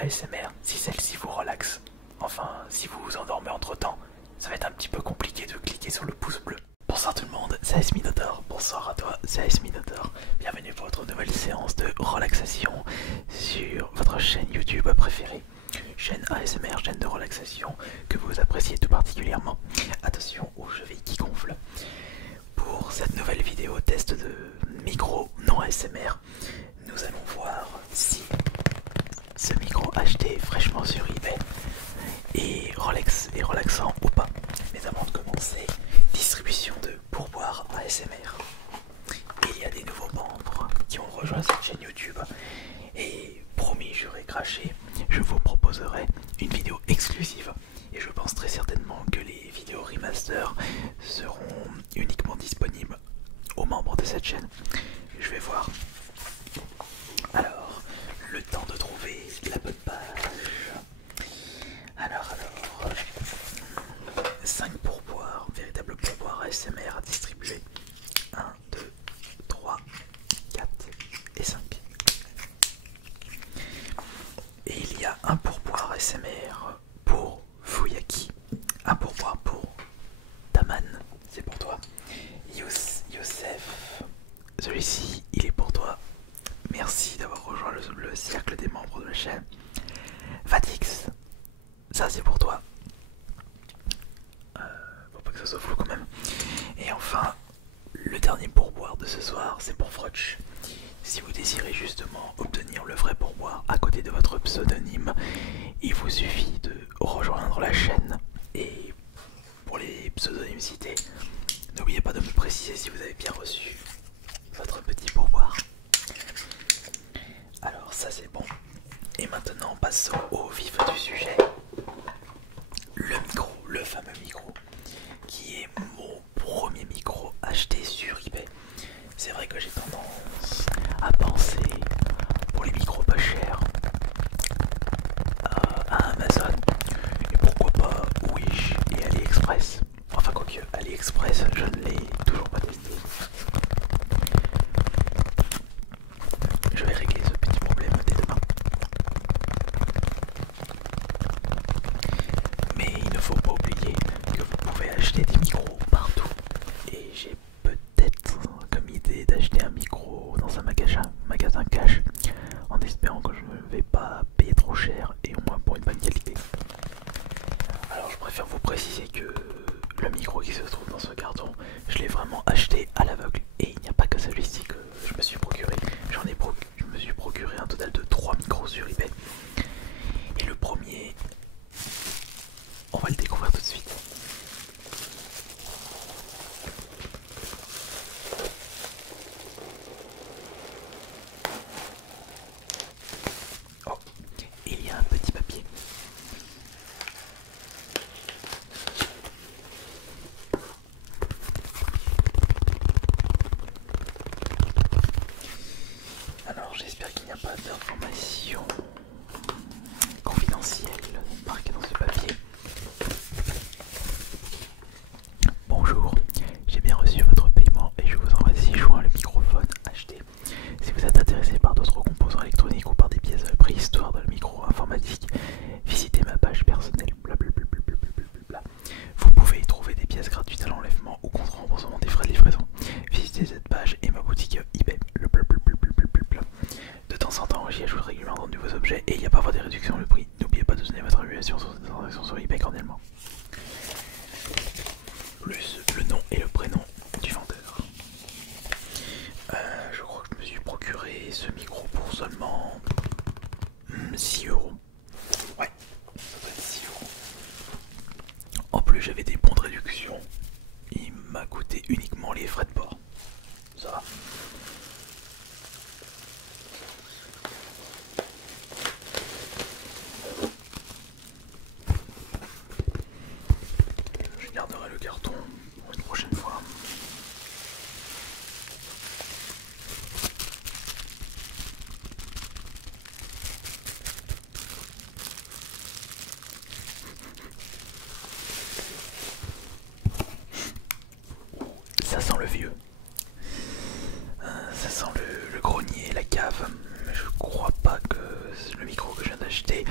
ASMR si celle-ci vous relaxe. Enfin, si vous vous endormez entre temps, ça va être un petit peu compliqué de cliquer sur le pouce bleu. Bonsoir tout le monde, c'est AS Minotaur. Bonsoir à toi, c'est AS Minotaur. Bienvenue pour votre nouvelle séance de relaxation sur votre chaîne YouTube préférée. Chaîne ASMR, chaîne de relaxation que vous appréciez tout particulièrement. Attention aux chevilles qui gonflent. Pour cette nouvelle vidéo test de micro non ASMR, nous allons voir si ce micro acheté fraîchement sur eBay est relaxant ou pas. Mais avant de commencer, distribution de pourboire ASMR. Il y a des nouveaux membres qui ont rejoint cette chaîne YouTube et promis, juré, craché, je vous proposerai une vidéo exclusive. Et je pense très certainement que les vidéos remaster seront uniquement disponibles aux membres de cette chaîne. Je vais voir. Alors, le temps de trouver la bonne page. Alors, 5 pourboires, véritable pourboire ASMR à distribuer. 1, 2, 3, 4 et 5. Et il y a un pourboire ASMR pour Fuyaki, un pourboire pour Taman, c'est pour toi. Youssef, celui-ci il est pour toi. Merci d'avoir rejoint le cercle des membres de la chaîne. Fatix, ça c'est pour toi. Faut pas que ça soit flou quand même. Et enfin, le dernier pourboire de ce soir, c'est pour Frotch. Si vous désirez justement obtenir le vrai pourboire à côté de votre pseudonyme, il vous suffit de rejoindre la chaîne. Et pour les pseudonymes cités, n'oubliez pas de me préciser si vous avez bien reçu votre petit pourboire. Alors ça c'est bon. Et maintenant passons au vif du sujet. Le micro, le fameux micro, qui est mon premier micro acheté sur eBay. C'est vrai que j'ai tendance à penser, pour les micros pas chers, à Amazon, et pourquoi pas Wish et AliExpress. Enfin quoique, AliExpress, je ne l'ai toujours pas testé. Je vais régler ce petit problème dès demain. Mais il ne faut pas oublier que vous pouvez acheter des micros partout. Et j'ai peut-être comme idée d'acheter un micro dans un magasin cash, en espérant que je ne vais pas payer trop cher et au moins pour une bonne qualité. Alors je préfère vous préciser que le micro qui se trouve dans ce carton, je l'ai vraiment acheté à l'aveugle. Et il n'y a pas que celui-ci que je me suis procuré. Je me suis procuré un total de 3 micros sur eBay. Et le premier, on va le découvrir tout de suite. Oh, il y a un petit papier. Alors j'espère qu'il n'y a pas d'informations confidentielles marquées dans ce papier. Bonjour, j'ai bien reçu votre paiement et je vous envoie 6 joints le microphone acheté. Si vous êtes intéressé par d'autres composants électroniques ou par des pièces de préhistoire de micro informatique, visitez ma page personnelle blablabla. Vous pouvez y trouver des pièces gratuites à l'enlèvement ou contre remboursement des frais de livraison. Visitez cette page et ma boutique eBay. De temps en temps, j'y ajoute régulièrement de nouveaux objets et il y a parfois des réductions de prix. N'oubliez pas de donner votre évaluation sur ces transactions sur eBay cordialement. Plus le nom et le prénom du vendeur. Je crois que je me suis procuré ce micro pour seulement 6 euros. Ouais, ça doit être 6 euros. En plus, j'avais des bons de réduction. Il m'a coûté uniquement les frais de port. Ça va. Je garderai le carton pour une prochaine fois. Ça sent le vieux. Ça sent le grenier, la cave. Je crois pas que le micro que je viens d'acheter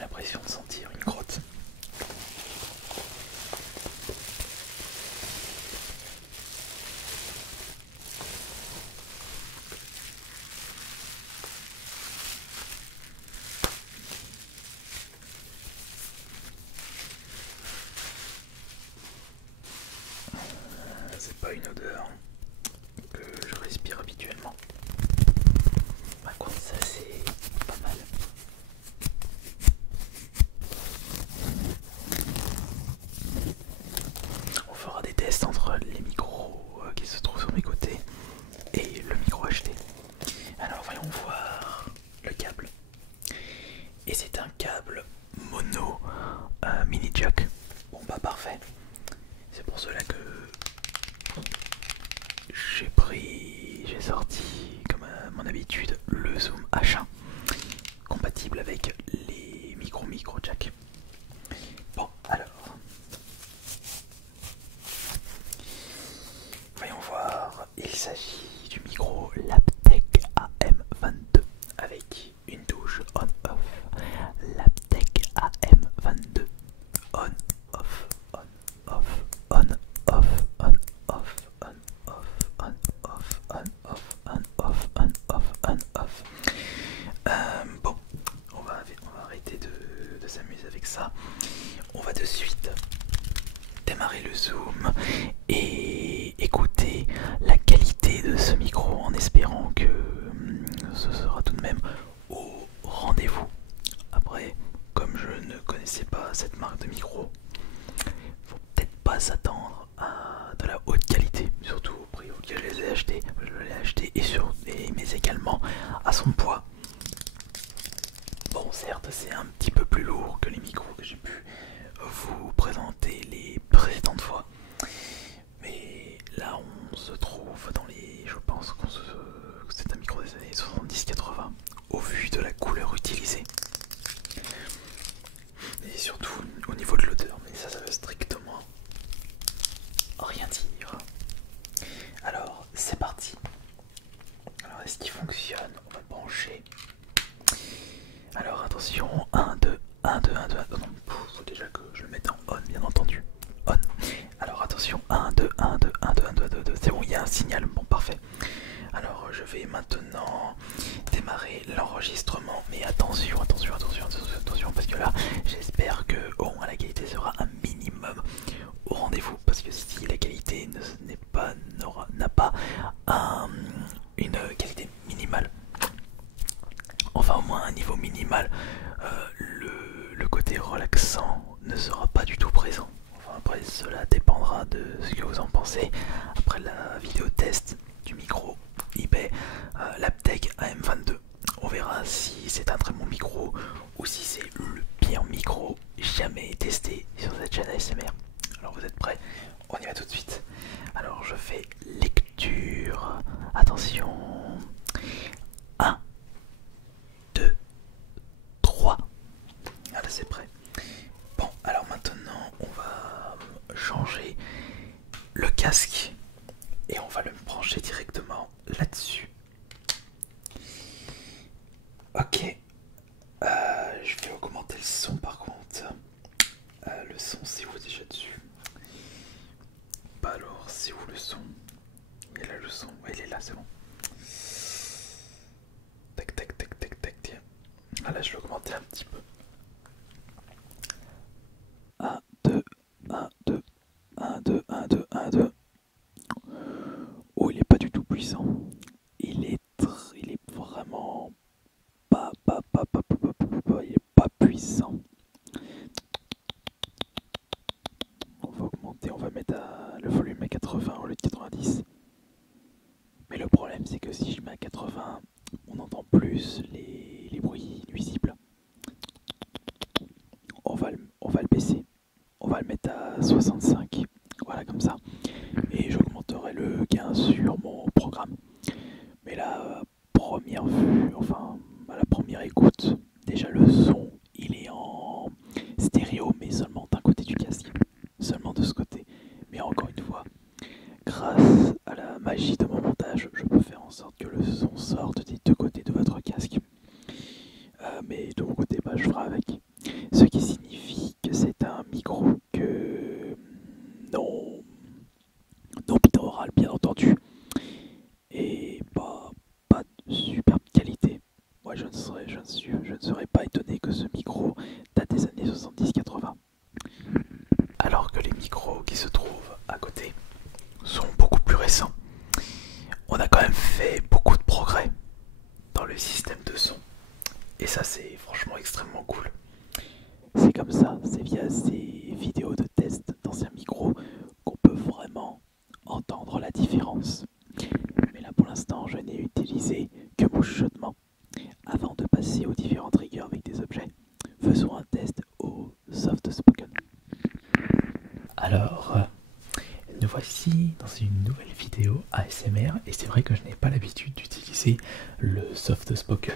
j'ai l'impression de sentir une grotte. C'est pas une odeur que je respire habituellement. Par contre, ça c'est pas mal. On fera des tests entre les micros qui se trouvent sur mes côtés et le micro acheté. Alors voyons voir le câble. Et c'est un câble mono mini jack. Bon bah parfait. C'est pour cela que j'ai sorti comme à mon habitude le Zoom H1 compatible avec les micro jack. Bon alors voyons voir, il s'agit du micro Labtec AM22 avec une touche on-off. Labtec AM22 on-off, on-off, on-off, on-off, on-off, on-off, on-off, on-off, on-off, on-off. Bon, on va arrêter de s'amuser avec ça. On va de suite démarrer le zoom et écouter la qualité de ce micro en espérant que ce sera tout de même au rendez-vous. Après, comme je ne connaissais pas cette marque de micro, faut peut-être pas s'attendre à de la haute qualité, surtout au prix auquel je les ai achetés. Je l'ai acheté mais également à son poids. Bon, certes, c'est un petit peu plus lourd que les micros que j'ai pu vous présenter les précédentes fois, mais là on se trouve dans les... Je pense que c'est un micro des années 70-80 au vu de la couleur utilisée et surtout au niveau de l'odeur, mais ça veut strictement rien dire. Alors c'est parti. Alors est-ce qu'il fonctionne? On va brancher. Alors attention, 1, 2, 1, 2, 1, 2, 1, 2, non, faut déjà que je le mette en on, bien entendu. On. Alors attention, 1, 2, 1, 2, 1, 2, 1, 2, 2, 2, c'est bon, il y a un signal, bon, parfait. Alors je vais maintenant démarrer l'enregistrement, mais attention, parce que là, j'espère que au moins la qualité sera un minimum au rendez-vous, parce que si la qualité n'a pas une qualité minimale, enfin au moins un niveau minimal, le côté relaxant ne sera pas du tout présent. Enfin après cela dépendra de ce que vous en pensez après la vidéo test du micro eBay Labtec AM22. On verra si c'est un très bon micro ou si c'est le pire micro jamais testé sur cette chaîne ASMR. Alors vous êtes prêts? On y va tout de suite. Alors je fais lecture. Attention. 1, 2, 3. Ah là c'est prêt. Bon, alors maintenant on va changer le casque et on va le brancher directement là-dessus. Ok, je vais augmenter le son par contre. Le son, c'est où déjà dessus? Bah alors, c'est où le son? Il est là le son, ouais il est là, c'est bon. Tac tac tac tac tac, tiens. Ah là je vais augmenter un petit peu. 1, 2, 1, 2, 1, 2, 1, 2, 1, 2. Oh, il est pas du tout puissant. Il est vraiment il est pas puissant. On va augmenter, on va mettre le volume à 80 au lieu de 90. Mais le problème c'est que si je mets à 80, on entend plus les bruits nuisibles. On va le baisser. On va le mettre à 65. Voilà, comme ça. Et j'augmenterai le gain sur mon programme. Mais là, première vue, enfin à la première écoute, déjà le son il est en stéréo mais seulement d'un côté du casque, seulement de ce côté. Mais encore une fois, grâce à la magie de mon montage, je peux faire en sorte que le son sorte des deux côtés de votre casque. Mais de mon côté, bah, je ferai avec. moi je ne serais pas étonné que ce micro date des années 70-80. Alors que les micros qui se trouvent à côté sont beaucoup plus récents. On a quand même fait beaucoup de progrès dans le système de son. Et ça c'est franchement extrêmement cool. C'est comme ça, c'est via ces vidéos de test d'anciens micros qu'on peut vraiment entendre la différence. Mais là pour l'instant je n'ai utilisé que mon chuchotement. Avant de passer aux différents triggers avec des objets, faisons un test au soft spoken. Alors, nous voici dans une nouvelle vidéo ASMR et c'est vrai que je n'ai pas l'habitude d'utiliser le soft spoken.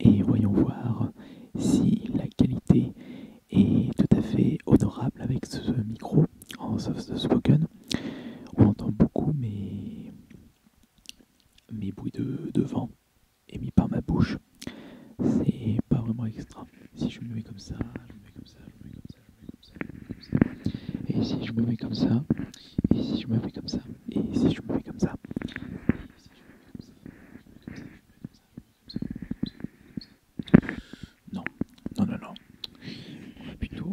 Et voyons voir si la qualité est tout à fait honorable avec ce micro en soft spoken. On entend beaucoup mes bruits de vent émis par ma bouche. C'est pas vraiment extra. Si je me mets comme ça, je me mets comme ça, je me mets comme ça, je me mets comme ça, je me mets comme ça. Et si je me mets comme ça, et si je me mets comme ça, et si je me mets comme ça. Non, non, non, non. On va plutôt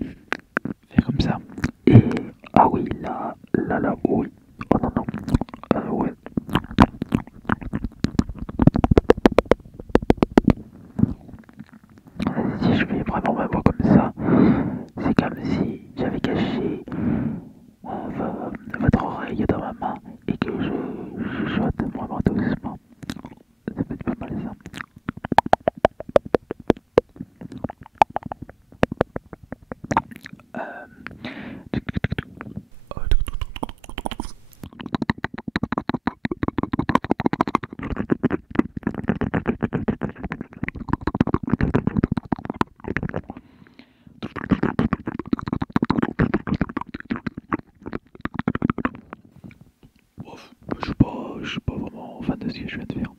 faire comme ça. Et ah oui, là, oui. Oh non, non. Ouais. Si je fais vraiment ma voix comme ça, c'est comme si j'avais caché votre oreille dans ma main et que je chuchote vraiment doucement. Ça peut être pas mal ça. Je suis pas vraiment fan de ce que je viens de faire.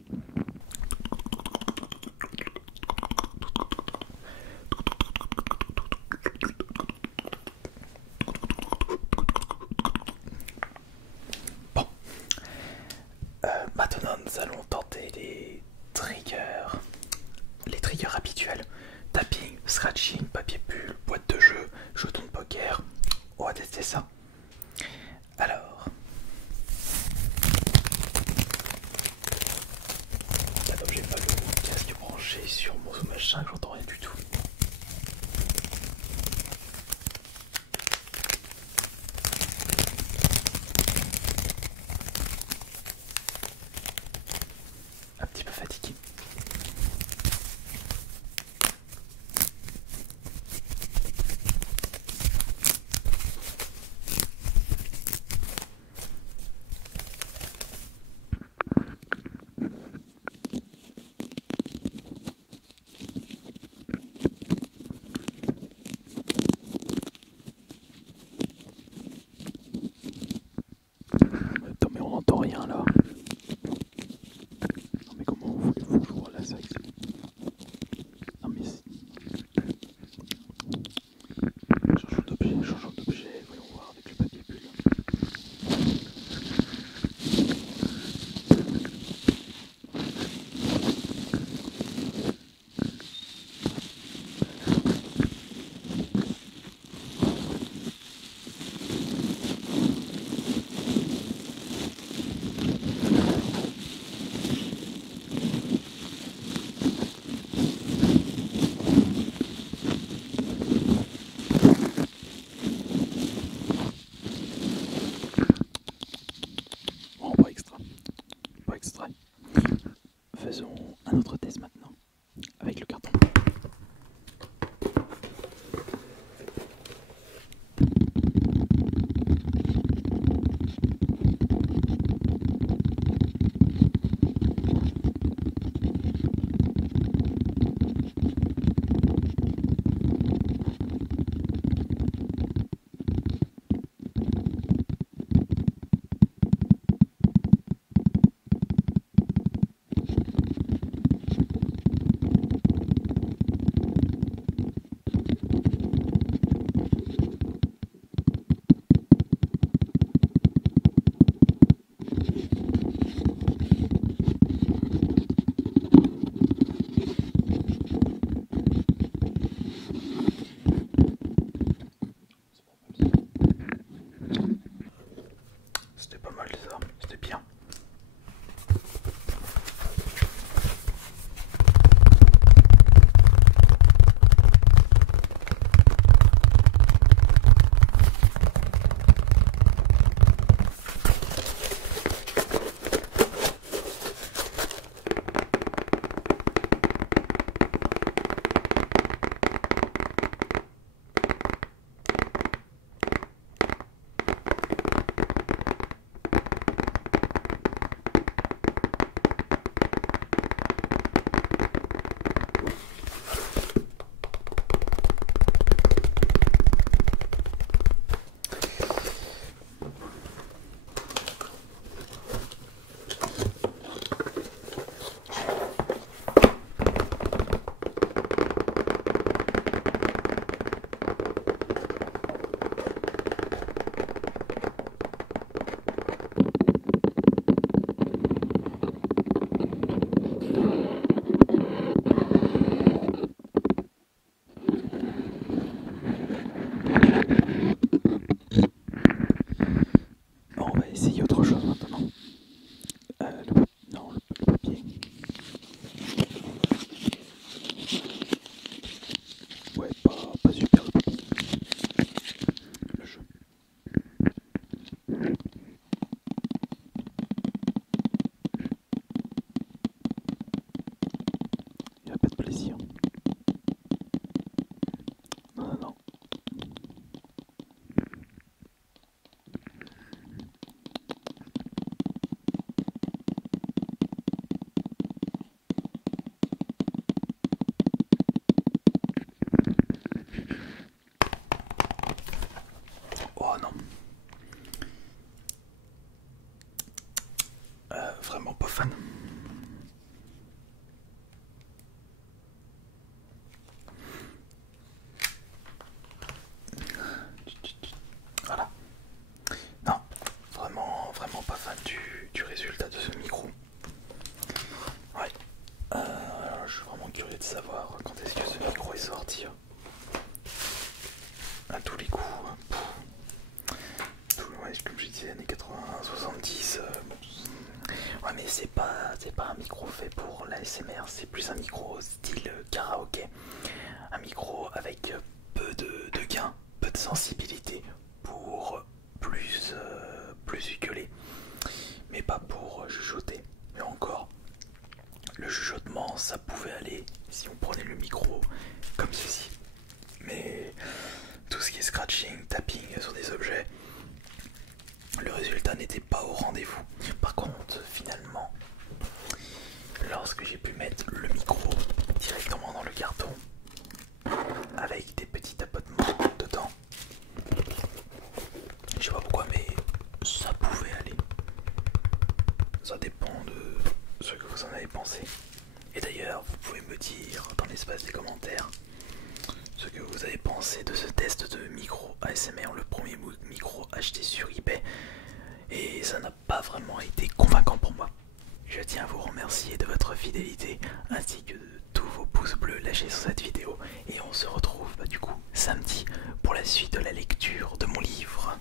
Bon, maintenant nous allons tenter les triggers habituels. Tapping, scratching, papier bulle, boîte de jeu, jetons de poker. On va tester ça. Alors, d'abord j'ai pas le casque branché sur mon machin, j'entends rien du tout. Un petit peu fatigué. curieux de savoir quand est-ce que ce micro est sorti. À tous les coups. Ouais, comme je disais, années 80, 70. Ouais, mais c'est pas un micro fait pour l'ASMR, c'est plus un micro style karaoké. Un micro avec peu de gain, peu de sensibilité pour plus gueuler, mais pas pour chuchoter. Mais encore, le chuchotement ça pouvait aller si on prenait le micro comme ceci. Mais tout ce qui est scratching, tapping sur des objets, le résultat n'était pas au rendez-vous. Par contre, finalement, lorsque j'ai pu mettre le micro directement dans le carton, avec des petits tapotements dedans, je sais pas pourquoi, mais ça pouvait aller. Ça dépend de ce que vous en avez pensé. Et d'ailleurs, vous pouvez me dire dans l'espace des commentaires ce que vous avez pensé de ce test de micro ASMR, le premier micro acheté sur eBay. Et ça n'a pas vraiment été convaincant pour moi. Je tiens à vous remercier de votre fidélité ainsi que de tous vos pouces bleus lâchés sur cette vidéo. Et on se retrouve du coup samedi pour la suite de la lecture de mon livre.